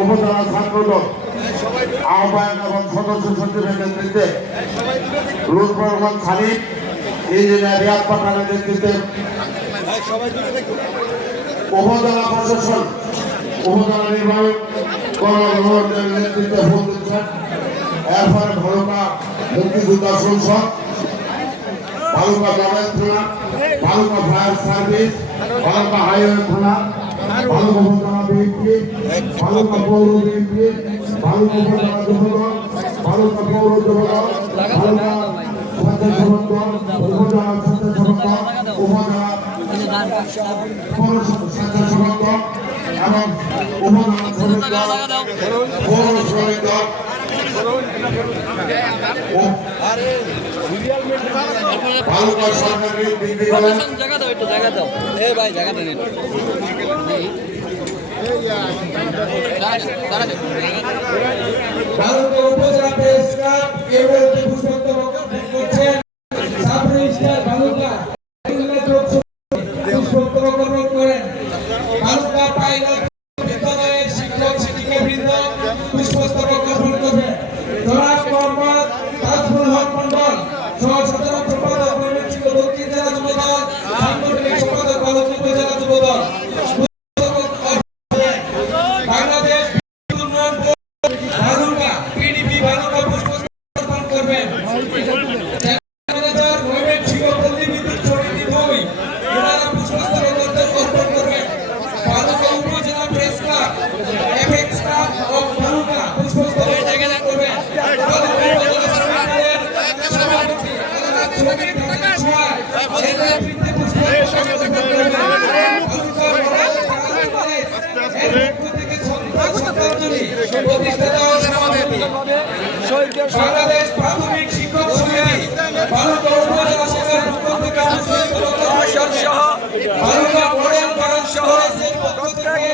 উপজেলা ছাত্রদল আহ্বায়ক এবং সদস্য সচিবের নেতৃত্বে লুৎফর রহমান খালিদ, ইঞ্জিনিয়ার রিয়াদ পাঠানের নেতৃত্বে উপজেলা প্রশাসন, উপজেলা নির্বাহী কর্মকর্তাদের নেতৃত্বে ভোট দিচ্ছেন। এরপরে ভালুকা মুক্তিযোদ্ধা সংসদ, ভালুকা মডেল থানা, Bhaluka fire service, Bhaluka highway থানা, ভালুকা উপজেলা বিএনপি, ভালুকা পৌর বিএনপি, ভালুকা উপজেলা যুবদল, ভালুকা পৌর যুবদল, ভালুকা স্বেচ্ছাসেবক দল, উপজেলা স্বেচ্ছাসেবক দল, উপজেলা পৌর স্বেচ্ছাসেবক দল এবং উপজেলা শ্রমিক দল, পৌর শ্রমিক দল, ভালুকা সরকারি ডিগ্রি কলেজ, জায়গা দাও এ ভাই জায়গাটা নিন ভালুকা উপজেলা প্রেস ক্লাব কেবল পুষ্পত্ব বক্তব্য করছেন সাব রেজিস্ট্রার ভালুকা পুষ্পত্ব বক্তব্য করেন। ভালুকা পাইলট বিদ্যালয়ের শিক্ষক শিক্ষিকাবৃন্দ পুষ্পত্ব বক্তব্য করবেন। জনাব মোহাম্মদ তাজমুল হক মন্ডল সহ সাধারণ সম্পাদক ময়মনসিংহ দক্ষিণ জেলা যুবদল, সাংগঠনিক সম্পাদক ভালুকা উপজেলা যুবদল, বাংলাদেশ উন্নয়ন বোর্ড ভালুকা পিডিপি ভালুকা পুষ্পস্তবক করবেন। ম্যানেজার ময়মনসিংহ পল্লী বিদ্যুৎ সমিতি 2 ওনারা পুষ্পস্তবক অর্পণ করবেন। ভালুকা উপজেলা press club FX club of Bhaluka পুষ্পস্তবক অর্পণ করবেন। বাংলাদেশ প্রাথমিক শিক্ষক সমিতি ভালুকা উপজেলা শাখার পক্ষ থেকে ভালুকা মডেল গার্লস কলেজের পক্ষ থেকে